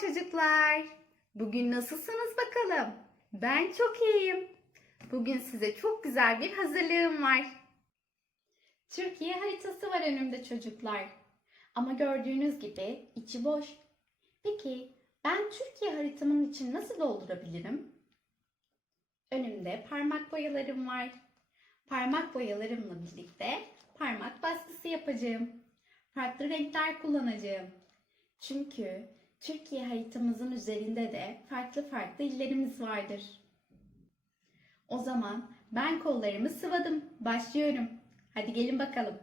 çocuklar. Bugün nasılsınız bakalım? Ben çok iyiyim. Bugün size çok güzel bir hazırlığım var. Türkiye haritası var önümde çocuklar. Ama gördüğünüz gibi içi boş. Peki ben Türkiye haritamın için nasıl doldurabilirim? Önümde parmak boyalarım var. Parmak boyalarımla birlikte parmak baskısı yapacağım. Farklı renkler kullanacağım. Çünkü Türkiye haritamızın üzerinde de farklı farklı illerimiz vardır. O zaman ben kollarımı sıvadım. Başlıyorum. Hadi gelin bakalım.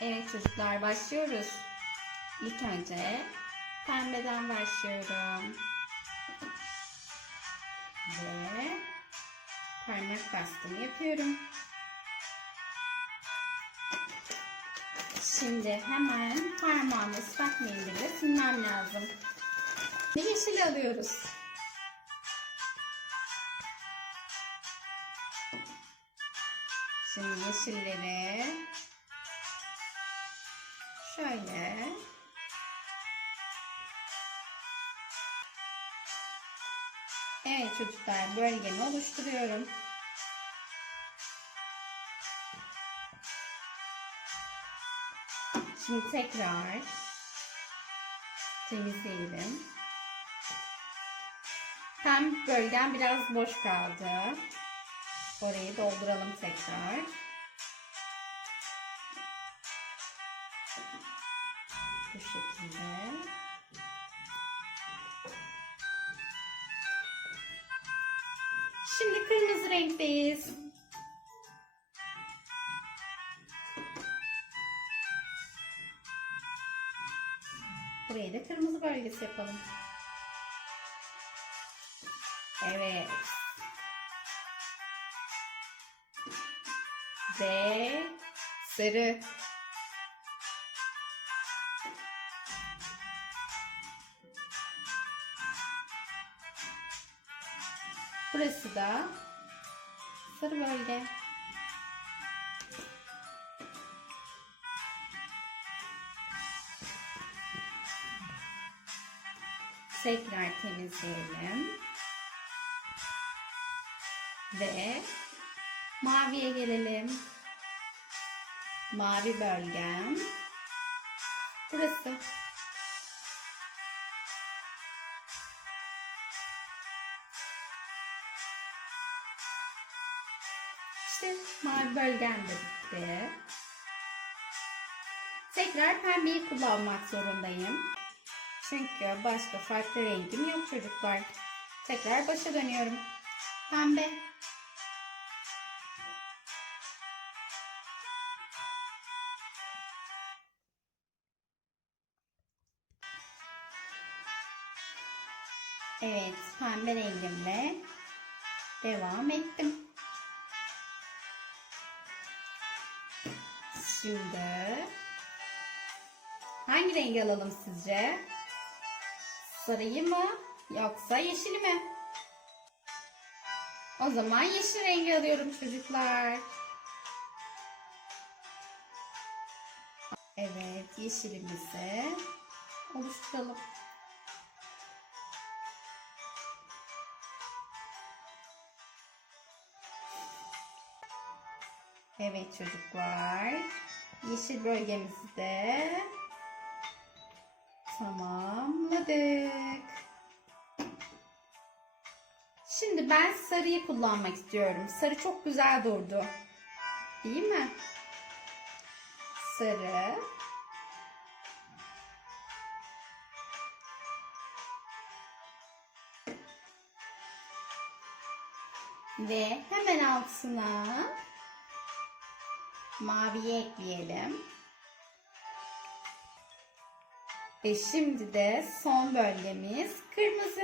Evet çocuklar başlıyoruz. İlk önce pembeden başlıyorum. Ve parmak bastımı yapıyorum. Şimdi hemen parmağımı ıslak mendille silmem lazım. Ve yeşil alıyoruz. Şimdi yeşilleri şöyle Evet çocuklar bölgemi oluşturuyorum. Şimdi tekrar temizleyelim. Hem bölgem biraz boş kaldı. Orayı dolduralım tekrar. Bu şekilde. Şimdi kırmızı renkteyiz. Burayı da kırmızı bölgesi yapalım. Evet. Ve sarı. Burası da sarı bölge. Tekrar temizleyelim. Ve maviye gelelim. Mavi bölgem. Burası. İşte mavi bölgem de bitti. Tekrar pembeyi kullanmak zorundayım. Çünkü başka farklı rengim yok çocuklar. Tekrar başa dönüyorum. Pembe. Evet, pembe rengimle devam ettim. Şimdi hangi rengi alalım sizce? Sarıyı mı yoksa yeşili mi? O zaman yeşil rengi alıyorum çocuklar. Evet, yeşilimizi oluşturalım. Evet çocuklar. Yeşil bölgemizi de tamamladık. Şimdi ben sarıyı kullanmak istiyorum. Sarı çok güzel durdu. Değil mi? Sarı. Ve hemen altına maviyi ekleyelim. Ve şimdi de son bölgemiz kırmızı.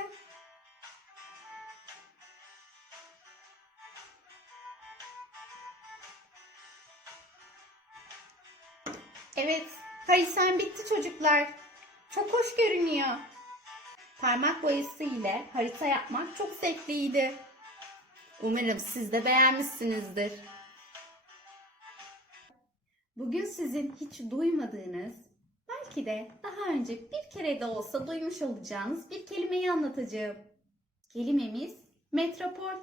Evet, hariten bitti çocuklar. Çok hoş görünüyor. Parmak boyası ile harita yapmak çok zevkliydi. Umarım siz de beğenmişsinizdir. Bugün sizin hiç duymadığınız, belki de daha önce bir kere de olsa duymuş olacağınız bir kelimeyi anlatacağım. Kelimemiz metropol.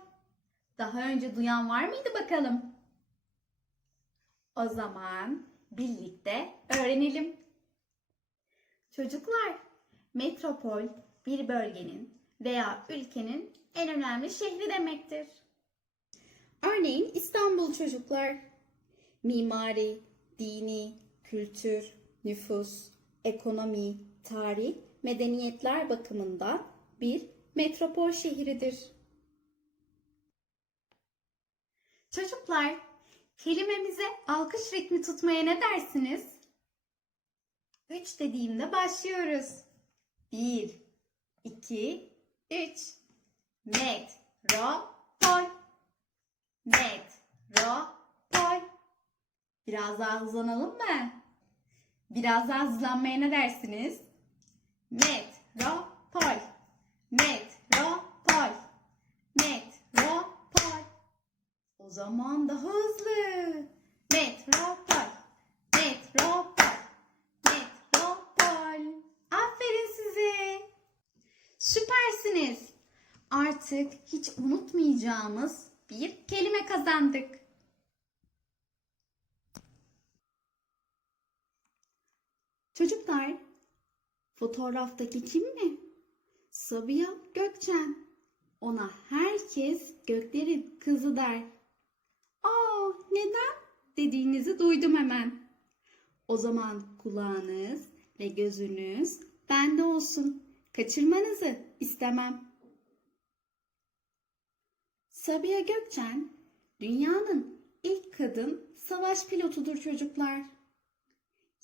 Daha önce duyan var mıydı bakalım? O zaman birlikte öğrenelim. Çocuklar, metropol bir bölgenin veya ülkenin en önemli şehri demektir. Örneğin İstanbul çocuklar. Mimari, dini, kültür, nüfus, ekonomi, tarih, medeniyetler bakımından bir metropol şehridir. Çocuklar, kelimemize alkış ritmi tutmaya ne dersiniz? Üç dediğimde başlıyoruz. Bir, iki, üç. Metropol. Metropol. Biraz daha hızlanalım mı? Biraz daha hızlanmaya ne dersiniz? Metropol. Metropol. Metropol. O zaman daha hızlı. Metropol. Metropol. Metropol. Aferin size. Süpersiniz. Artık hiç unutmayacağımız bir kelime kazandık. Çocuklar, fotoğraftaki kim mi? Sabiha Gökçen. Ona herkes göklerin kızı der. Aa, neden? dediğinizi duydum hemen. O zaman kulağınız ve gözünüz bende olsun. Kaçırmanızı istemem. Sabiha Gökçen dünyanın ilk kadın savaş pilotudur çocuklar.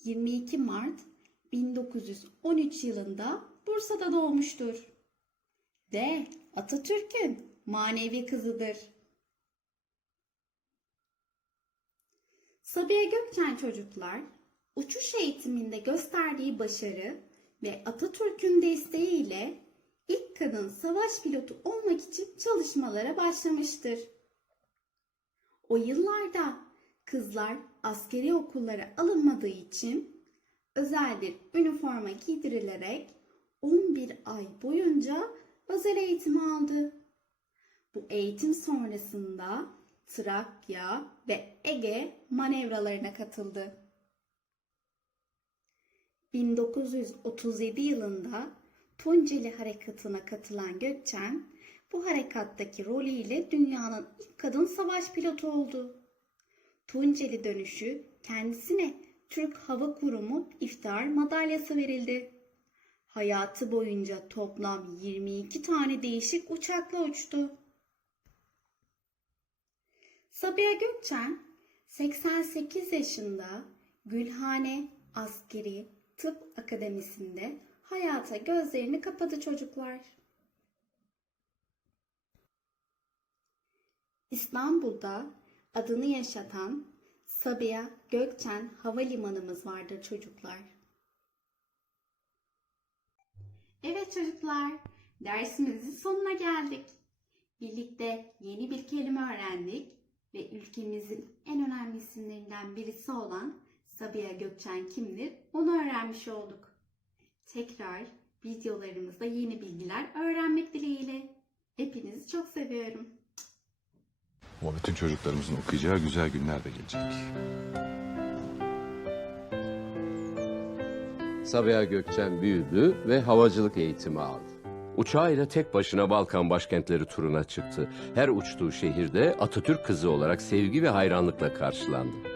22 Mart 1913 yılında Bursa'da doğmuştur. Ve Atatürk'ün manevi kızıdır. Sabiha Gökçen çocuklar uçuş eğitiminde gösterdiği başarı ve Atatürk'ün desteğiyle ilk kadın savaş pilotu olmak için çalışmalara başlamıştır. O yıllarda kızlar askeri okullara alınmadığı için özel bir üniforma giydirilerek 11 ay boyunca özel eğitim aldı. Bu eğitim sonrasında Trakya ve Ege manevralarına katıldı. 1937 yılında Tunceli Harekatı'na katılan Gökçen, bu harekattaki rolüyle dünyanın ilk kadın savaş pilotu oldu. Tunceli dönüşü kendisine Türk Hava Kurumu İftihar Madalyası verildi. Hayatı boyunca toplam 22 tane değişik uçakla uçtu. Sabiha Gökçen 88 yaşında Gülhane Askeri Tıp Akademisi'nde hayata gözlerini kapadı çocuklar. İstanbul'da adını yaşatan Sabiha Gökçen Havalimanımız vardır çocuklar. Evet çocuklar, dersimizin sonuna geldik. Birlikte yeni bir kelime öğrendik ve ülkemizin en önemli isimlerinden birisi olan Sabiha Gökçen kimdir onu öğrenmiş olduk. Tekrar videolarımızda yeni bilgiler öğrenmek dileğiyle. Hepinizi çok seviyorum. Ama bütün çocuklarımızın okuyacağı güzel günler de gelecek. Sabiha Gökçen büyüdü ve havacılık eğitimi aldı. Uçağıyla tek başına Balkan başkentleri turuna çıktı. Her uçtuğu şehirde Atatürk kızı olarak sevgi ve hayranlıkla karşılandı.